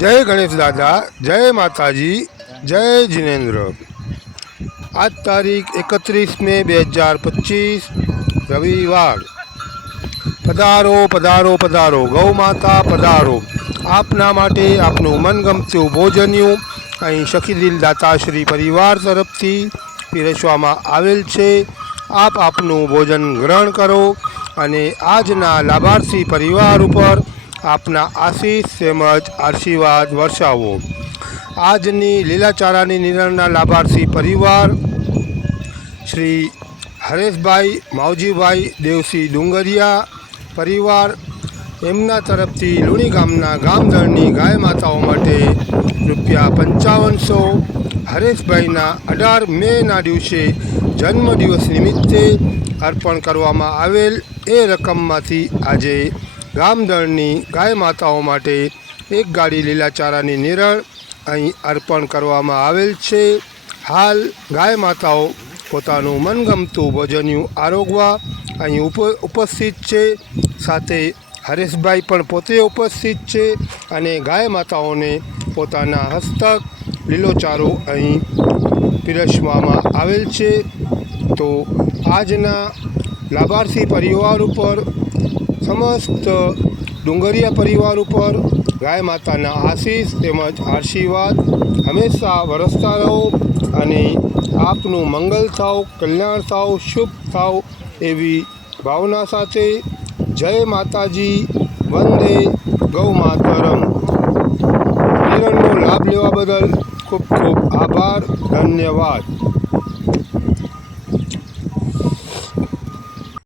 જય ગણેશ દાદા, જય માતાજી, જય જિનેન્દ્ર। आज तारीख 31 મે 2025 रविवार। पधारो पधारो पधारो गौ माता पधारो। आपना माटे आपनु मनगमતું भोजन्यु અહીં સખીદિલ દાતાશ્રી પરિવાર તરફથી પીરસવામાં આવેલ છે। આપ આપનું ભોજન ગ્રહણ કરો અને આજના લાભાર્થી પરિવાર ઉપર આપના આશીષ તેમજ આશીર્વાદ વર્ષાવો। આજની લીલાચારાની નિરણના લાભાર્થી પરિવાર શ્રી હરેશભાઈ માવજીભાઈ દેવસિંહ ડુંગરિયા પરિવાર, એમના તરફથી લુણી ગામના ગામધણની ગાય માતાઓ માટે ₹5500 હરેશભાઈના 18 મેના દિવસે જન્મદિવસ નિમિત્તે અર્પણ કરવામાં આવેલ એ રકમમાંથી આજે ગામધણની ગાય માતાઓ માટે એક ગાડી લીલાચારાની નિરણ અહીં અર્પણ કરવામાં આવેલ છે। હાલ ગાય માતાઓ પોતાનું મનગમતું ભોજન્યું આરોગવા અહીં ઉપસ્થિત છે। સાથે હરેશભાઈ પણ પોતે ઉપસ્થિત છે અને ગાય માતાઓને પોતાના હસ્તક લીલોચારો અહીં પીરસવામાં આવેલ છે। તો આજના લાભાર્થી પરિવાર ઉપર, સમસ્ત ડુંગરિયા પરિવાર ઉપર ગાય માતાના આશીષ તેમજ આશીર્વાદ હંમેશા વરસતા રહો અને આપનું મંગલ થાવ, કલ્યાણ થાવ, શુભ થાવ એવી ભાવના સાથે જય માતાજી, વંદે ગૌ માતરમ। નિરણનો લાભ લેવા બદલ ખૂબ ખૂબ આભાર, ધન્યવાદ।